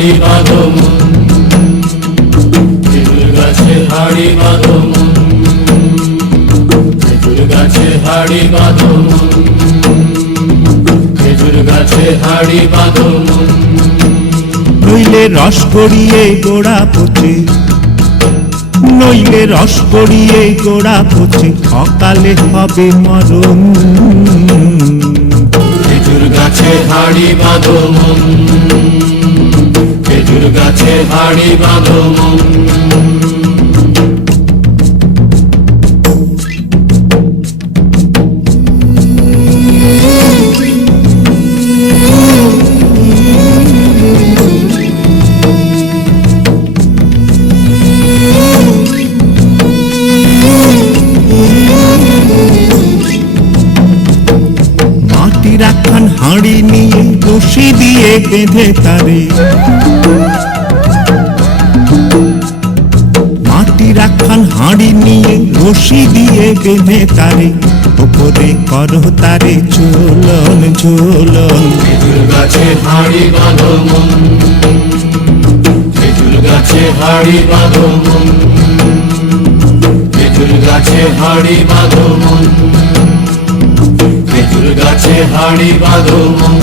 হাড়ি বাঁধো মন, খেজুর গাছে হাড়ি বাঁধো মন, খেজুর গাছে হাড়ি বাঁধো মন, খেজুর গাছে হাড়ি বাঁধো মন। নইলে রস গড়িয়ে গোড়া পচে, নইলে রস গড়িয়ে গোড়া পচে, অকালে হবে মরণ। খেজুর গাছে হাড়ি বাঁধো মন, খেজুর গাছে হাড়ি বাঁধো মন। মাটির একখান হাঁড়ি নিয়ে রশি দিয়ে বেঁধে তারে, মাটির একখান হাঁড়ি নিয়ে রশি দিয়ে বেঁধে তারে, ওপরে করো তারে ঝোলন ঝোলন। খেজুর গাছে হাড়ি বাঁধো মন, খেজুর গাছে হাড়ি বাঁধো মন, খেজুর গাছে হাড়ি বাঁধো মন, খেজুর গাছে হাড়ি বাঁধো মন।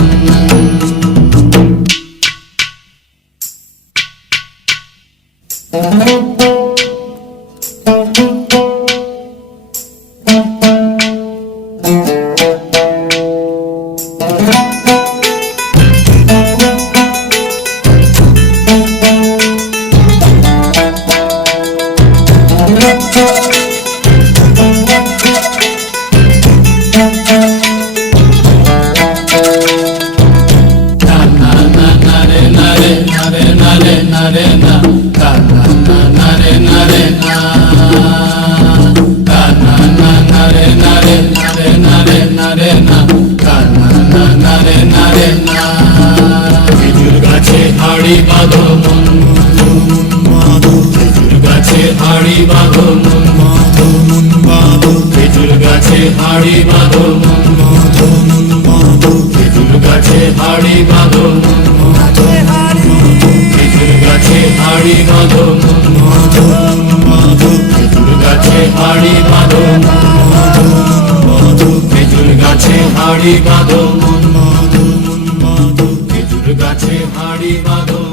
খেজুর গাছে হাড়ি বাঁধো মন, খেজুর গাছে হাড়ি বাঁধো মন, খেজুর গাছে হাড়ি বাঁধো মন, খেজুর গাছে হাড়ি বাঁধো মন, খেজুর গাছে হাড়ি বাঁধো মন, খেজুর গাছে হাড়ি বাঁধো মন, খেজুর গাছে হাড়ি বাঁধো মন, খেজুর গাছে হাড়ি বাঁধো।